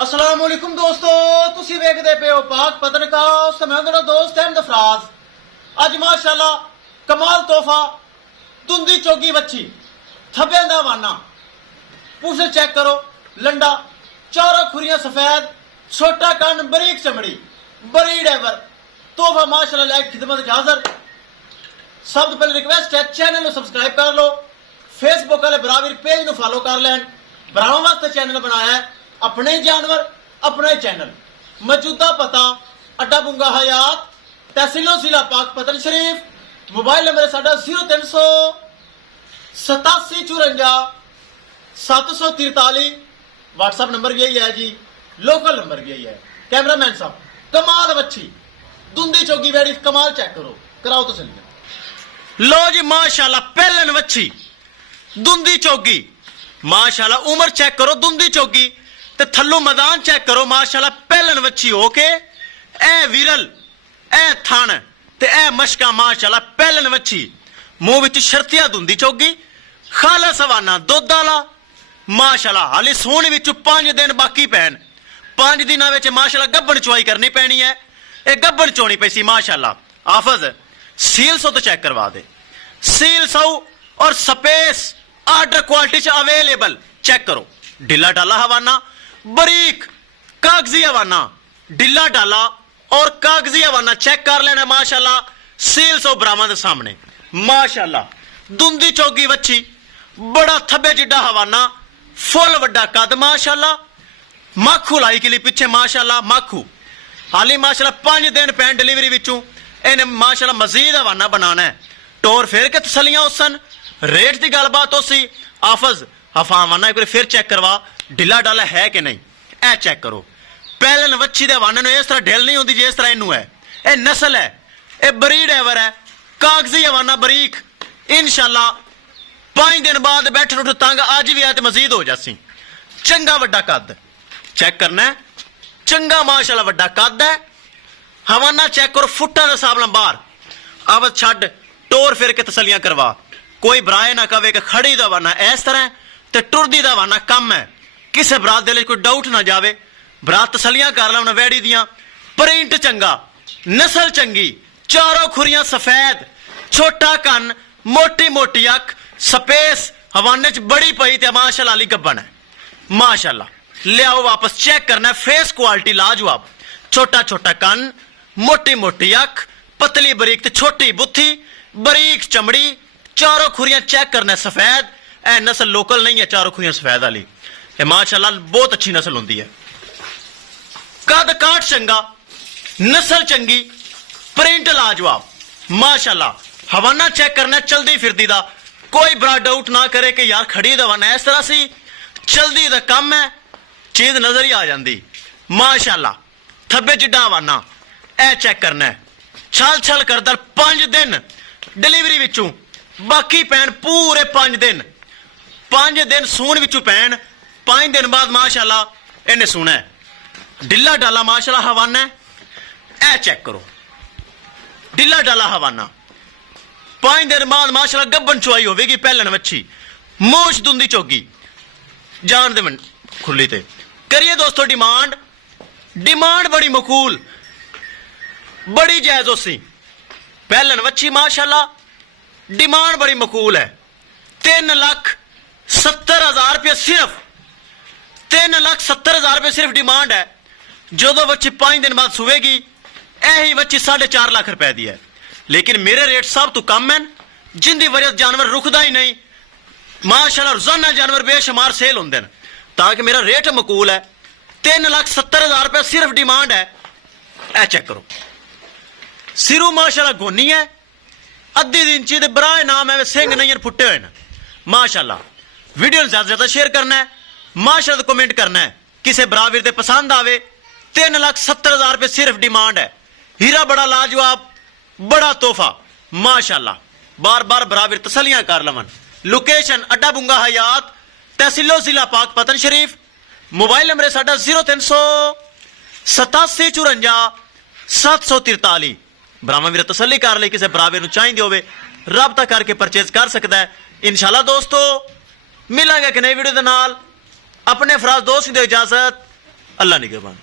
अस्सलाम वालेकुम दोस्तों, तुसी वेखदे पे हो पाक पत्रकार ते मैं मेरा दोस्त अहमद फराज। अज माशाल्लाह कमाल तोहफा धुंदी चौगी बच्ची थब्बे दा वाना पूछ चेक करो। लंडा चारों खुरियां सफेद, छोटा कन, बरीक चमड़ी, बड़ी डेवर तोहफा माशाल्लाह लाइक खिदमत हाजिर। सब तो पहले रिक्वेस्ट है चैनल को सब्सक्राइब कर लो, फेसबुक वाले बराबर पेज को फॉलो कर लैन। बराबर वास्ते चैनल बनाया है, अपने जानवर अपने चैनल। मौजूदा पता अड्डा बुंगा हयात, तहसीलो जिला पाक पतन शरीफ। मोबाइल नंबर है साडा 0300 87 54 743। व्हाट्सएप नंबर भी यही है जी, लोकल नंबर भी यही है। कैमरामैन साहब कमाल बच्ची धुंदी चौगी बैठी कमाल चेक करो, कराओ तो चलिए। लो जी माशाल्लाह पहलन बच्ची धुंदी चौगी माशाल्लाह, उम्र चेक करो धुंदी चौगी ते थल्लो मैदान चेक करो माशाल्लाह। पहलन बच्ची हो के ए विरल ए थन ते ए मशका माशाल्लाह। पहलन बच्ची मुंह विच शर्तिया धुंदी चौगी, खाला सवाना दुध आला माशाल्लाह। हाली सोने विच 5 दिन बाकी पैन, 5 दिनां विच माशाल्लाह गब्बन चुआई करनी पैनी है। ए गब्बन चोनी पैसी माशाल्लाह। आफज सील सौ तो चेक करवा दे, सील सौ और स्पेस ऑर्डर क्वालिटी च अवेलेबल चेक करो। ढिला डाला हवाना, बरीक कागजी हवाना, ढिला डाला और कागजी हवाना चेक कर लेना माशाल्लाह। सील सौ बरामद सामने माशाल्लाह। धुंदी चौगी बच्ची बड़ा थब्बे जिड्डा हवाना, फुल वड्डा कद माशाल्लाह। माखू लाई के लिए पीछे माशाल्लाह माखू। हाली माशाल्लाह 5 दिन पैन डिलीवरी विचों इन्हें माशाल्लाह मजीद हवाना बनाना है। टोर फेर के तसलियां उसन रेट की गलबात हो सी। आफज हफावाना एक बार फिर चेक करवा, ढिला डाला है कि नहीं ए चेक करो। पहले वच्छी दे हवाने इस तरह ढिल नहीं होती जिस तरह इनू है। यह नस्ल है, यह बरीड एवर है, कागजी हवाना बरीक। इंशाल्लाह 5 दिन बाद बैठन उठ तंग अज भी है तो मजीद हो जासी। चंगा वड्डा कद चेक करना है, चंगा माशाल्लाह वड्डा कद है। हवाना चेक करो फुटा के हिसाब नाल बाहर। अब छड़ टोर फिर के तसलियां करवा, कोई बराए ना कवे कि खड़ी दा वाना इस तरह ते टुरदी दा वाना कम है। किसे बरात दे कोई डाउट ना जावे, बरात तसलियां कर ला वैड़ी दियां। प्रिंट चंगा, नस्ल चंगी, चारों खुरियां सफेद, छोटा कन, मोटी मोटी अख, स्पेस हवाने च बड़ी पई ते माशाल्लाह अली गब्बन है माशाल्लाह। ले आओ वापस चेक करना है, फेस क्वालिटी लाजवाब। छोटा छोटा कन, मोटी मोटी अख, पतली बरीक ते छोटी बुथी, बरीक चमड़ी, चारों खुरियां चेक करना सफेद। ए नस्ल लोकल नहीं है, चारों खुरियां सफेद वाली माशाल्लाह बहुत अच्छी नस्ल होती है। कद काट चंगा, नस्ल चंगी, प्रिंट लाजवाब माशाल्लाह। हवाना चेक करना चलदी फिरदी दा, कोई बड़ा डाउट ना करे कि यार खड़ी दा हवाना इस तरह सी, चलदी दा कम है, चीज नजर ही आ जाती माशाल्लाह। थब्बे जिड्डा हवाना ए चेक करना है, छल छल करदा 5 दिन डिलीवरी विचों बाकी पैन पूरे 5 दिन, 5 दिन सून विचों पैन, 5 दिन बाद माशाल्लाह इन्हें सुना है। ढिला डाला माशाल्लाह हवाना है, ए चेक करो ढिला डाला हवाना। 5 दिन बाद माशाल्लाह गब्बन चुआई होगी पहलन बच्ची, मूछ धुंदी चौगी जान दे खुली ते। करिए दोस्तों डिमांड, डिमांड बड़ी मकूल बड़ी जायज उसी। पहलन बच्ची माशाल्लाह डिमांड बड़ी मकूल है। 3,70,000 रुपये सिर्फ, 3,70,000 रुपये सिर्फ डिमांड है। जो बच्ची 5 दिन बाद सुवेगी यही बच्ची 4.5 लाख रुपए दी है। लेकिन मेरे रेट सब तो कम हैं, जिंदी वजह जानवर रुकदा ही नहीं माशाल्लाह। रोजाना जानवर बेशुमार सेल होंगे हैं, ताकि मेरा रेट मकूल है। 3,70,000 रुपये सिर्फ डिमांड है। ए चेक करो, सिरू माशाल्लाह गोनी है, अद्धी इंची दे बराए नाम है, सिंह नहीं फुटे हुए हैं माशाल्लाह। वीडियो ज्यादा ज्यादा शेयर करना है, माशाल्लाह कमेंट करना है, किसे बराबर दे पसंद आवे। 3,70,000 रुपये सिर्फ डिमांड है। हीरा बड़ा लाजवाब, बड़ा तोहफा माशाल्लाह। बार बार बराबर तसलियां कर लवन। लोकेशन अड्डा बुंगा हयात, तहसीलो जिला पाक पतन शरीफ। मोबाइल नंबर है साडा 0300 87 54 743। ब्राह्मण वीर तसली कर ले, किसी बराबर चाहिए होवे रबता करके परचेज कर सकता है। इंशाल्लाह दोस्तों मिलांगे एक नई वीडियो के नाल। अपने फराज दोस्त की दो इजाजत। अल्लाह निगहबान।